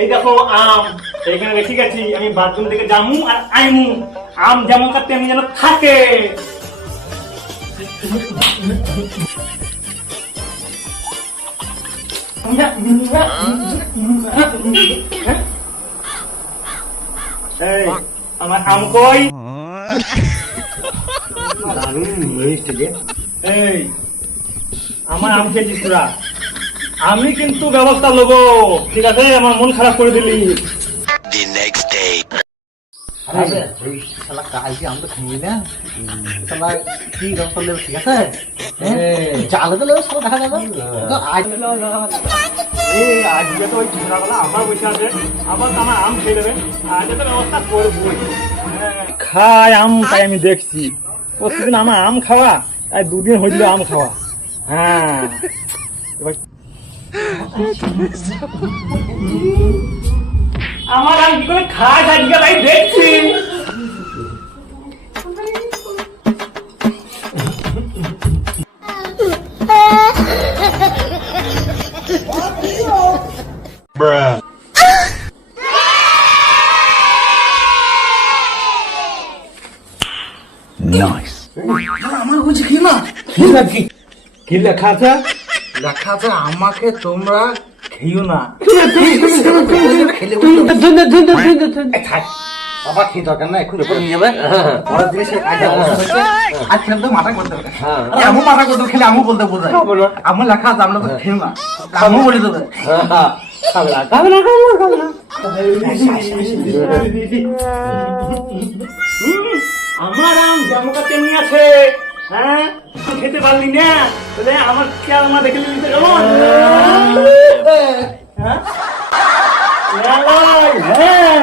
এই দেখো আম এখানে রেখে গেছি, আমি বাথরুম থেকে যামু আর আইমু, আম যেমন তেমনি যেন থাকে। আমার আম কই? এই আমার আম খেয়েছিস তোরা, আমি কিন্তু ব্যবস্থা নেবো, ঠিক আছে? আমার মন খারাপ করে দিলি। ঠিক আছে চালে তো দেখা যাবে। আজকে তো ওই ছোটবেলা আবার বসে আছে, আবার তো আমার আম খেয়ে দেবে। আজকে তো ব্যবস্থা করবোই, খাই আম, তাই আমি দেখছি প্রতিদিন আমার আম খাওয়া, তাই দুদিন হইল আম খাওয়া। হ্যাঁ আমার আম কি করে খায় আজকে ভাই দেখছি। আমার বুঝি কি না কি লেখা আছে? লেখা আছে আমাকে তোমরা খেয়েও না। বাবা কি দরকার না, এখন উপরে নিয়ে যাবে। পরের দিন সে আজ খেলে তো মাথা করতে হবে, আমও মাথা করতে খেলে আমও বলতে বোঝায়। আমার লেখা আছে আমরা তো খেও না, আমও বলে দেবে। আমার আম যেমন তেমনি আছে। হ্যাঁ খেতে পারলি না, তাহলে আমার খেয়াল না দেখে নিতে কেমন? হ্যাঁ